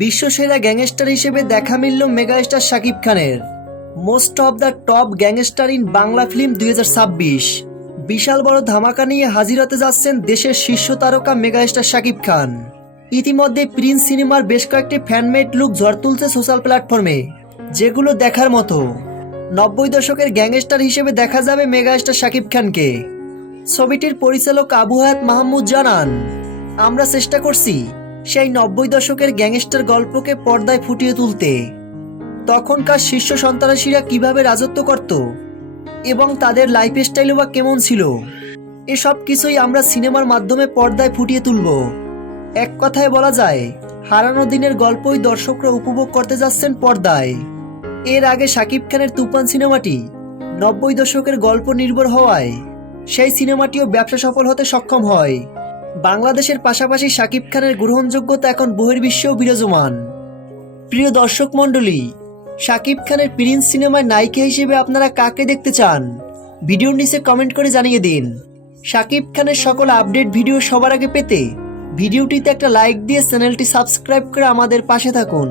বিশ্বসেরা gangster হিসেবে দেখা মিলল মেগাস্টার শাকিব খানের। Most of the top gangster in Bangla film দুই বিশাল বড় ধামাকা নিয়ে হাজির হতে যাচ্ছেন দেশের শীর্ষ তারকা মেগাস্টার শাকিব খান। ইতিমধ্যে প্রিন্স সিনেমার বেশ কয়েকটি ফ্যানমেড লুক ঝড় তুলছে সোশ্যাল প্ল্যাটফর্মে, যেগুলো দেখার মতো। নব্বই দশকের গ্যাংস্টার হিসেবে দেখা যাবে মেগাস্টার শাকিব খানকে। ছবিটির পরিচালক আবু হায়াত মাহমুদ জানান, আমরা চেষ্টা করছি সেই নব্বই দশকের গ্যাংস্টার গল্পকে পর্দায় ফুটিয়ে তুলতে। তখনকার শীর্ষ সন্ত্রাসীরা কীভাবে রাজত্ব করত? এবং তাদের লাইফস্টাইলও বা কেমন ছিল? এসব কিছুই আমরা সিনেমার মাধ্যমে পর্দায় ফুটিয়ে তুলব। এক কথায় বলা যায়, হারানো দিনের গল্পই দর্শকরা উপভোগ করতে যাচ্ছেন পর্দায়। এর আগে শাকিব খানের তুফান সিনেমাটি নব্বই দশকের গল্প নির্ভর হওয়ায়, সেই সিনেমাটিও ব্যবসা সফল হতে সক্ষম হয়। বাংলাদেশের পাশাপাশি শাকিব খানের গ্রহণযোগ্যতা এখন বহির্বিশ্বেও বিরাজমান। প্রিয় দর্শক মণ্ডলী, শাকিব খানের প্রিন্স সিনেমায় নায়িকা হিসেবে আপনারা কাকে দেখতে চান? ভিডিওর নিচে কমেন্ট করে জানিয়ে দিন। শাকিব খানের সকল আপডেট ভিডিও সবার আগে পেতে ভিডিওটিতে একটা লাইক দিয়ে চ্যানেলটি সাবস্ক্রাইব করে আমাদের পাশে থাকুন।